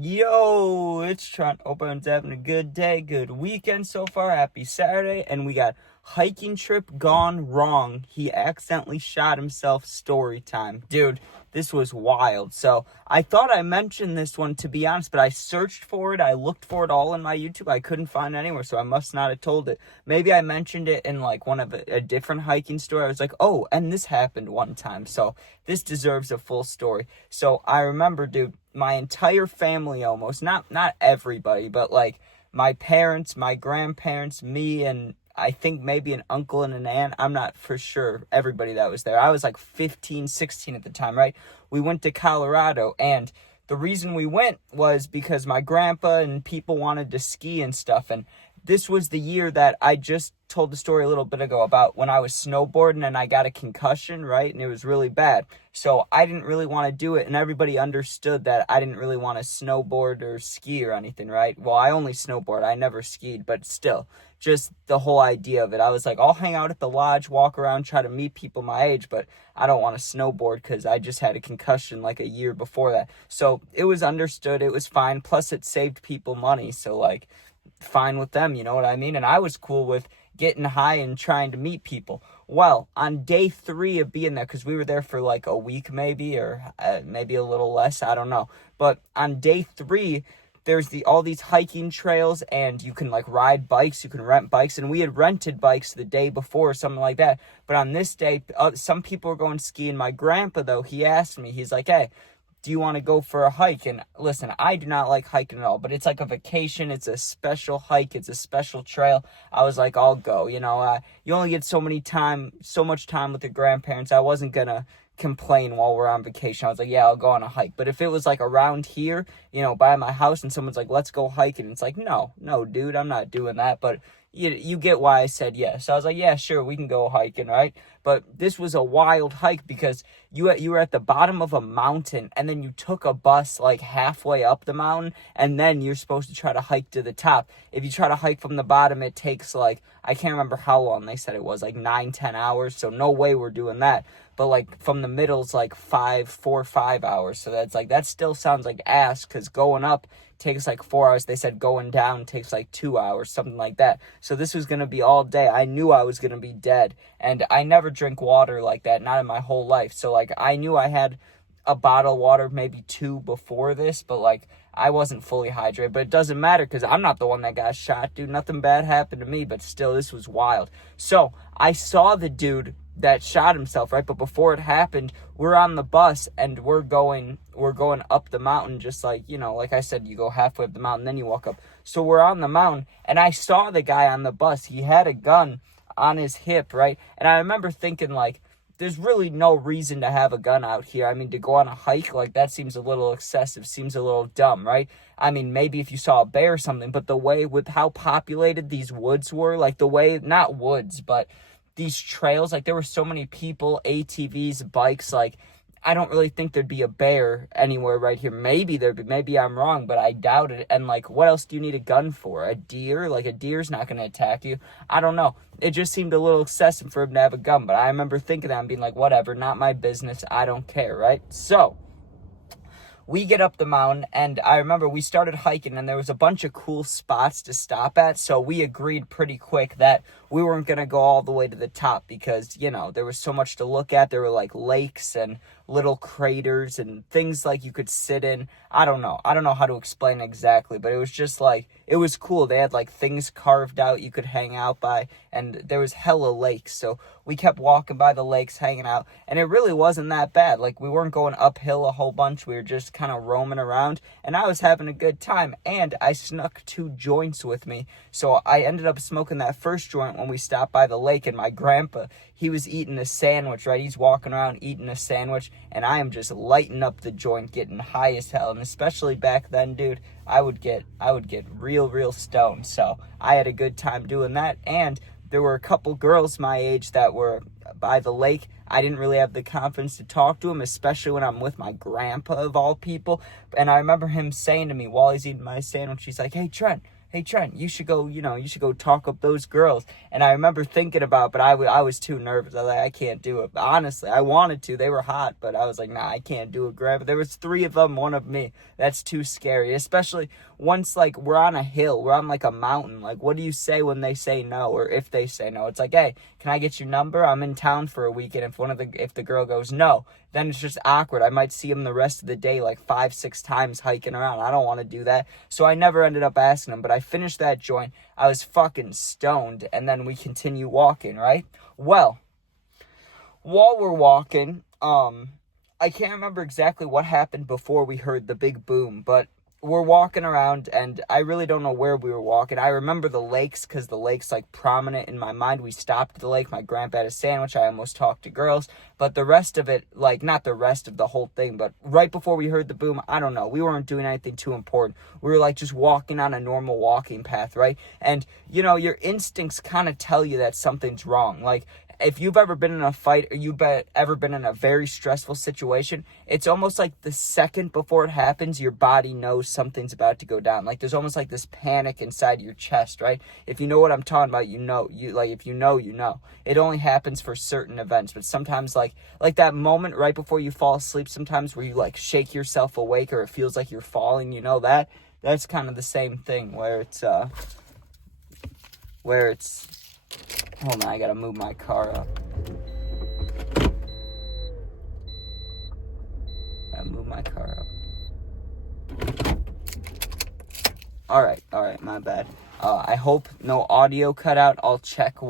Yo, it's Trent. Hope everyone's having a good day, good weekend so far. Happy Saturday. And we got hiking trip gone wrong. He accidentally shot himself. Story time. Dude, this was wild. So I thought I mentioned this one, to be honest, but I searched for it. I looked for it all in my YouTube. I couldn't find it anywhere, so I must not have told it. Maybe I mentioned it in like one of a different hiking story. I was like, oh, and this happened one time. So this deserves a full story. So I remember, dude, my entire family almost, not everybody, but like my parents, my grandparents, me, and I think maybe an uncle and an aunt. I'm not for sure everybody that was there. I was like 15, 16 at the time, right? We went to Colorado, and the reason we went was because my grandpa and people wanted to ski and stuff. And this was the year that I just told the story a little bit ago about when I was snowboarding and I got a concussion, right? And it was really bad. So I didn't really want to do it, and everybody understood that I didn't really want to snowboard or ski or anything, right? Well, I only snowboard. I never skied, but still, just the whole idea of it. I was like, I'll hang out at the lodge, walk around, try to meet people my age, but I don't want to snowboard because I just had a concussion like a year before that. So it was understood. It was fine. Plus, it saved people money. So, like, fine with them, you know what I mean? And I was cool with getting high and trying to meet people. Well, on day 3 of being there, because we were there for like a week maybe, or maybe a little less, I don't know. But on day 3, there's all these hiking trails, and you can like ride bikes, you can rent bikes, and we had rented bikes the day before or something like that. But on this day, some people were going skiing. My grandpa, though, he asked me, he's like, hey, do you want to go for a hike? And listen, I do not like hiking at all, but it's like a vacation. It's a special hike. It's a special trail. I was like, I'll go. You know, you only get so much time with your grandparents. I wasn't going to complain while we're on vacation. I was like, yeah, I'll go on a hike. But if it was like around here, you know, by my house, and someone's like, let's go hiking, it's like, no, dude, I'm not doing that. But you get why I said yes. So I was like, yeah, sure, we can go hiking, right? But this was a wild hike because you were at the bottom of a mountain, and then you took a bus like halfway up the mountain, and then you're supposed to try to hike to the top. If you try to hike from the bottom, it takes like, I can't remember how long they said it was, like 9-10 hours. So no way we're doing that. But like from the middle, it's like 4 or 5 hours. So that's like, that still sounds like ass, because going up takes like 4 hours. They said going down takes like 2 hours, something like that. So this was going to be all day. I knew I was going to be dead, and I never drink water like that, not in my whole life. So like I knew I had a bottle of water, maybe 2 before this, but like I wasn't fully hydrated. But it doesn't matter because I'm not the one that got shot, dude. Nothing bad happened to me, but still, this was wild. So I saw the dude that shot himself, right? But before it happened, we're on the bus and we're going up the mountain, just like, you know, like I said, you go halfway up the mountain, then you walk up. So we're on the mountain, and I saw the guy on the bus. He had a gun on his hip, right? And I remember thinking, like, there's really no reason to have a gun out here. I mean, to go on a hike, like, that seems a little excessive, seems a little dumb, right? I mean, maybe if you saw a bear or something, but the way with how populated these woods were, like the way, not woods, but these trails, like there were so many people, ATVs, bikes, like I don't really think there'd be a bear anywhere right here. Maybe maybe I'm wrong, but I doubt it. And like, what else do you need a gun for? A deer? Like a deer's not going to attack you. I don't know. It just seemed a little excessive for him to have a gun, but I remember thinking that and being like, whatever, not my business. I don't care, right? So we get up the mountain, and I remember we started hiking, and there was a bunch of cool spots to stop at, so we agreed pretty quick that we weren't going to go all the way to the top because, you know, there was so much to look at. There were, like, lakes and little craters and things, like, you could sit in. I don't know how to explain exactly, but it was just, like, it was cool. They had, like, things carved out you could hang out by, and there was hella lakes, so we kept walking by the lakes, hanging out, and it really wasn't that bad. Like, we weren't going uphill a whole bunch. We were just kind of roaming around, and I was having a good time, and I snuck 2 joints with me, so I ended up smoking that first joint when we stopped by the lake, and my grandpa, he was eating a sandwich, right? He's walking around eating a sandwich, and I am just lighting up the joint, getting high as hell, and especially back then, dude, I would get real stoned, so I had a good time doing that, and there were a couple girls my age that were by the lake. I didn't really have the confidence to talk to them, especially when I'm with my grandpa of all people. And I remember him saying to me while he's eating my sandwich, he's like, hey, Trent, hey Trent, you should go, you should go talk up those girls. And I remember thinking about, but I was too nervous. I was like, I can't do it. But honestly, I wanted to. They were hot, but I was like, nah, I can't do it. Grab. There was 3 of them, 1 of me. That's too scary. Especially once, like, we're on a hill, we're on like a mountain. Like, what do you say when they say no, or if they say no? It's like, hey, can I get your number? I'm in town for a weekend. If the girl goes no, then it's just awkward. I might see him the rest of the day like 5-6 times hiking around. I don't want to do that. So I never ended up asking him, but I finished that joint. I was fucking stoned, and then we continue walking, right? Well, while we're walking, I can't remember exactly what happened before we heard the big boom, but we're walking around, and I really don't know where we were walking. I remember the lakes, because the lake's, like, prominent in my mind. We stopped at the lake. My grandpa had a sandwich. I almost talked to girls. But the rest of it, like, not the rest of the whole thing, but right before we heard the boom, I don't know. We weren't doing anything too important. We were, like, just walking on a normal walking path, right? And, your instincts kind of tell you that something's wrong. Like, if you've ever been in a fight, or you've ever been in a very stressful situation, it's almost like the second before it happens, your body knows something's about to go down. Like, there's almost like this panic inside your chest, right? If you know what I'm talking about, if you know. It only happens for certain events, but sometimes like that moment right before you fall asleep, sometimes where you like shake yourself awake, or it feels like you're falling, that's kind of the same thing where it's hold on, I gotta move my car up. Alright, my bad. I hope no audio cut out. I'll check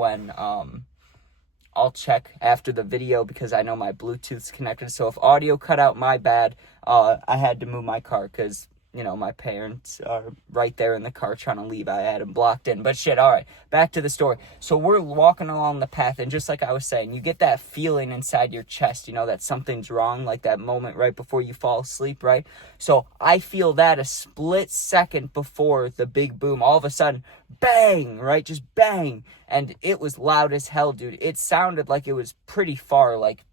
after the video, because I know my Bluetooth's connected. So if audio cut out, my bad. I had to move my car, because my parents are right there in the car trying to leave. I had them blocked in. But shit, all right, back to the story. So we're walking along the path, and just like I was saying, you get that feeling inside your chest, that something's wrong, like that moment right before you fall asleep, right? So I feel that a split second before the big boom. All of a sudden, bang, right? Just bang. And it was loud as hell, dude. It sounded like it was pretty far, like,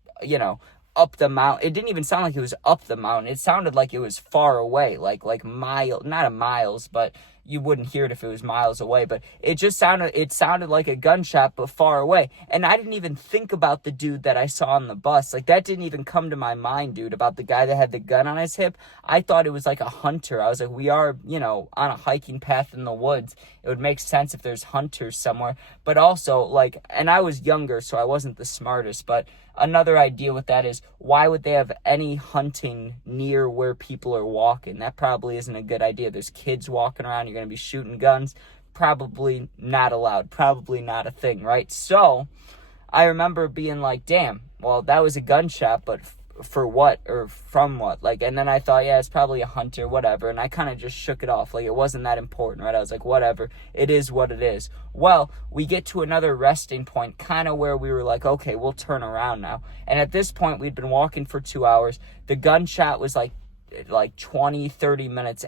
up the mountain. It didn't even sound like it was up the mountain. It sounded like it was far away, like not a miles, but you wouldn't hear it if it was miles away. But it sounded like a gunshot, but far away. And I didn't even think about the dude that I saw on the bus. Like, that didn't even come to my mind, dude, about the guy that had the gun on his hip. I thought it was like a hunter. I was like, we are, on a hiking path in the woods. It would make sense if there's hunters somewhere. But also, like, and I was younger, so I wasn't the smartest, but another idea with that is, why would they have any hunting near where people are walking? That probably isn't a good idea. There's kids walking around. You're going to be shooting guns. Probably not allowed. Probably not a thing, right? So I remember being like, damn, well, that was a gunshot, but for what, or from what? Like, and then I thought, yeah, it's probably a hunter, whatever. And I kind of just shook it off. Like, it wasn't that important, right? I was like, whatever, it is what it is. Well, we get to another resting point, kind of where we were like, okay, we'll turn around now. And at this point, we'd been walking for 2 hours. The gunshot was like 20-30 minutes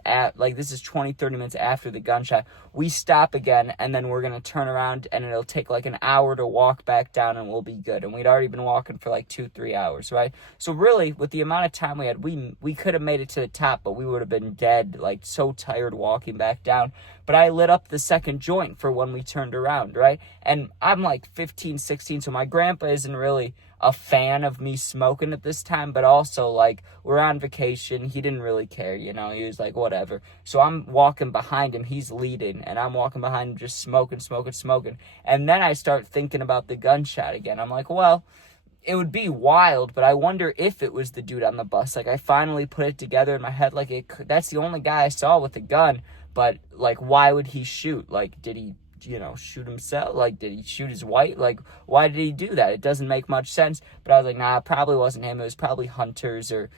this is 20-30 minutes after the gunshot. We stop again, and then we're gonna turn around, and it'll take like an hour to walk back down, and we'll be good. And we'd already been walking for like 2-3 hours, right? So really, with the amount of time we had, we could have made it to the top, but we would have been dead, like so tired walking back down. But I lit up the second joint for when we turned around, right? And I'm like 15, 16, so my grandpa isn't really a fan of me smoking at this time, but also, like, we're on vacation. He didn't really care, he was like, whatever. So I'm walking behind him, he's leading, and I'm walking behind him just smoking. And then I start thinking about the gunshot again. I'm like, well, it would be wild, but I wonder if it was the dude on the bus. Like, I finally put it together in my head, like, that's the only guy I saw with a gun, but, like, why would he shoot? Like, did he shoot himself? Like, did he shoot his wife? Like, why did he do that? It doesn't make much sense. But I was like, nah, it probably wasn't him. It was probably hunters, or,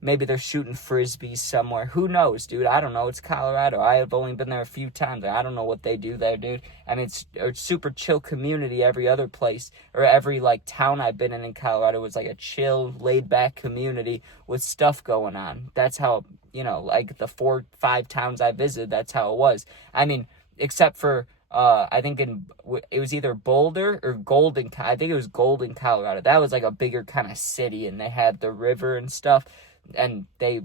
maybe they're shooting frisbees somewhere. Who knows, dude? I don't know. It's Colorado. I have only been there a few times. I don't know what they do there, dude. I mean, it's a super chill community. Every other place, or every, like, town I've been in Colorado was like a chill, laid-back community with stuff going on. That's how, like, the 4-5 towns I visited, that's how it was. I mean, except for I think it was either Boulder or Golden. I think it was Golden, Colorado. That was like a bigger kind of city, and they had the river and stuff. and they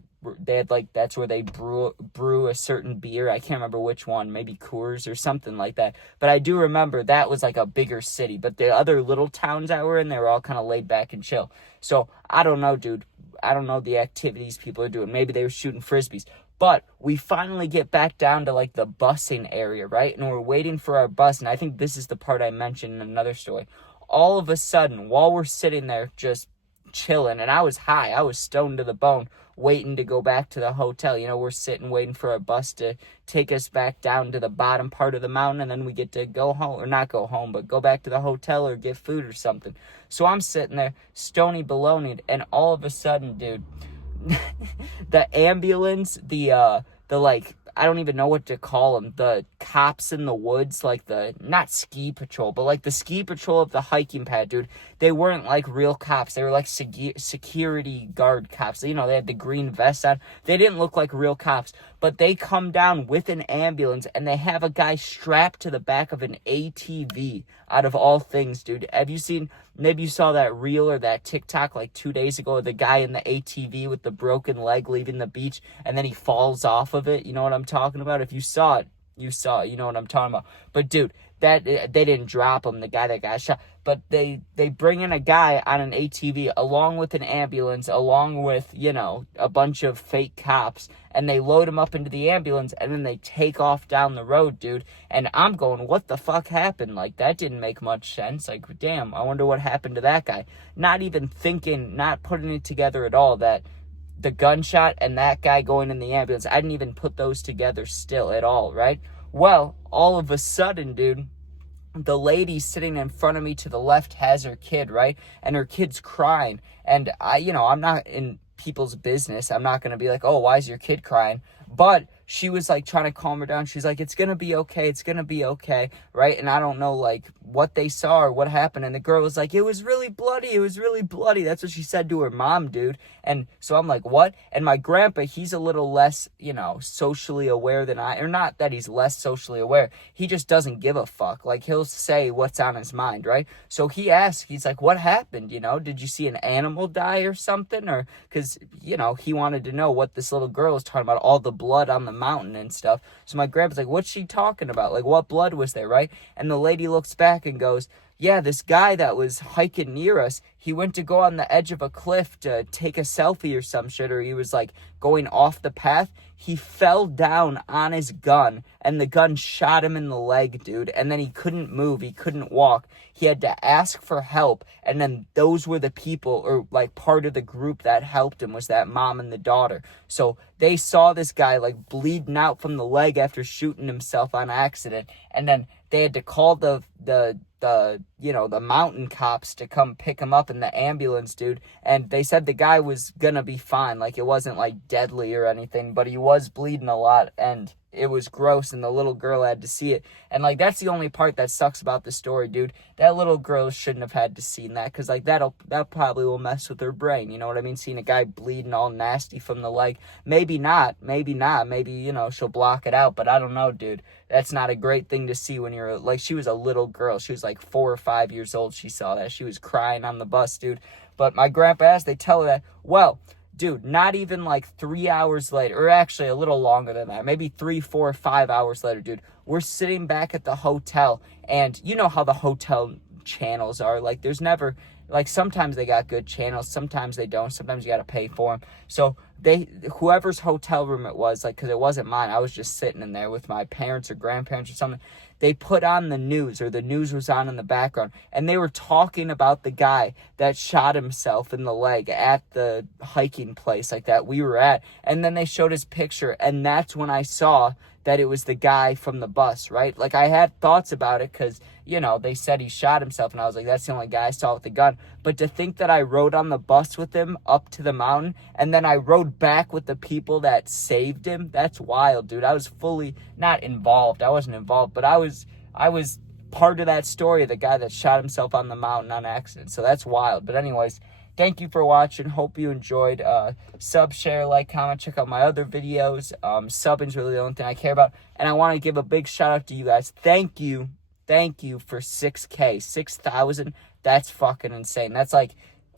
had like, that's where they brew a certain beer. I can't remember which one, maybe Coors or something like that. But I do remember that was like a bigger city. But the other little towns I were in, they were all kind of laid back and chill. So I don't know, dude. I don't know the activities people are doing. Maybe they were shooting frisbees. But we finally get back down to like the busing area, right? And we're waiting for our bus. And I think this is the part I mentioned in another story. All of a sudden, while we're sitting there just chilling, and I was high, I was stoned to the bone, waiting to go back to the hotel. You know, we're sitting waiting for our bus to take us back down to the bottom part of the mountain, and then we get to go home, or not go home, but go back to the hotel or get food or something. So I'm sitting there, stony baloneyed, and all of a sudden, dude, the ambulance, the like, I don't even know what to call them, the cops in the woods, like the, not ski patrol, but like the ski patrol of the hiking pad, dude. They weren't like real cops. They were like security guard cops. You know, they had the green vests on. They didn't look like real cops, but they come down with an ambulance and they have a guy strapped to the back of an ATV, out of all things, dude. Have you seen, maybe you saw that reel or that TikTok like 2 days ago, the guy in the ATV with the broken leg leaving the beach and then he falls off of it? You know what I'm talking about? If you saw it, you saw it. You know what I'm talking about. But dude, that they didn't drop him, the guy that got shot, but they bring in a guy on an ATV along with an ambulance, along with, you know, a bunch of fake cops, and they load him up into the ambulance and then they take off down the road, dude. And I'm going, what the fuck happened? Like, that didn't make much sense. Like, damn, I wonder what happened to that guy. Not even thinking, not putting it together at all, that the gunshot and that guy going in the ambulance, I didn't even put those together still at all, right? Well, all of a sudden, dude, the lady sitting in front of me to the left has her kid, right? And her kid's crying. And I'm not in people's business. I'm not going to be like, oh, why is your kid crying? But she was like trying to calm her down. She's like, it's going to be okay. It's going to be okay. Right. And I don't know like what they saw or what happened. And the girl was like, it was really bloody. It was really bloody. That's what she said to her mom, dude. And so I'm like, what? And my grandpa, he's a little less, socially aware than or not that he's less socially aware. He just doesn't give a fuck. Like, he'll say what's on his mind. Right. So he asked, he's like, what happened? Did you see an animal die or something? Or because, he wanted to know what this little girl was talking about, all the blood on the mountain and stuff. So my grandpa's like, what's she talking about? Like, what blood was there, right? And the lady looks back and goes, yeah, this guy that was hiking near us, he went to go on the edge of a cliff to take a selfie or some shit, or he was like going off the path. He fell down on his gun and the gun shot him in the leg, dude. And then he couldn't move. He couldn't walk. He had to ask for help. And then those were the people, or like part of the group that helped him, was that mom and the daughter. So they saw this guy like bleeding out from the leg after shooting himself on accident. And then they had to call the mountain cops to come pick him up in the ambulance, dude. And they said the guy was gonna be fine. Like, it wasn't like deadly or anything, but he was bleeding a lot and it was gross, and the little girl had to see it. And like, that's the only part that sucks about the story, dude. That little girl shouldn't have had to see that, because like that probably will mess with her brain. You know what I mean? Seeing a guy bleeding all nasty from the leg. Maybe not. Maybe she'll block it out, but I don't know, dude. That's not a great thing to see when you're like, she was a little girl. She was like 4 or 5 years old. She saw that. She was crying on the bus, dude. But my grandpa asked, they tell her that, well, dude, not even like 3 hours later, or actually a little longer than that, maybe 3, 4, 5 hours later, dude, we're sitting back at the hotel, and you know how the hotel channels are. Like, there's never, like, sometimes they got good channels, sometimes they don't, sometimes you got to pay for them. So whoever's hotel room it was, like, because it wasn't mine, I was just sitting in there with my parents or grandparents or something. They put on the news, or the news was on in the background, and they were talking about the guy that shot himself in the leg at the hiking place like that we were at. And then they showed his picture, and that's when I saw that it was the guy from the bus, right? Like, I had thoughts about it because, they said he shot himself, and I was like, that's the only guy I saw with the gun. But to think that I rode on the bus with him up to the mountain, and then I rode back with the people that saved him, that's wild, dude. I was fully not involved. I wasn't involved, but I was part of that story, the guy that shot himself on the mountain on accident. So that's wild. But anyways, thank you for watching. Hope you enjoyed. Sub, share, like, comment, check out my other videos. Subbing's really the only thing I care about. And I want to give a big shout out to you guys. Thank you for 6,000. That's fucking insane. That's like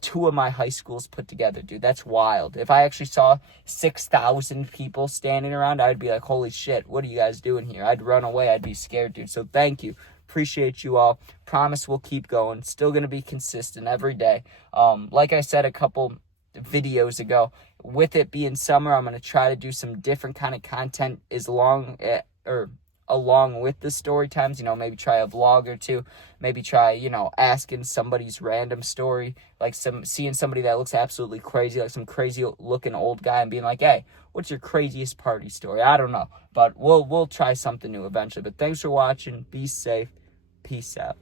2 of my high schools put together, dude. That's wild. If I actually saw 6,000 people standing around, I'd be like, holy shit, what are you guys doing here? I'd run away. I'd be scared, dude. So thank you. Appreciate you all. Promise we'll keep going. Still going to be consistent every day. Like I said a couple videos ago, with it being summer, I'm going to try to do some different kind of content along with the story times, maybe try a vlog or two, maybe try, asking somebody's random story, like seeing somebody that looks absolutely crazy, like some crazy looking old guy, and being like, hey, what's your craziest party story? I don't know, but we'll try something new eventually. But thanks for watching. Be safe. Peace out.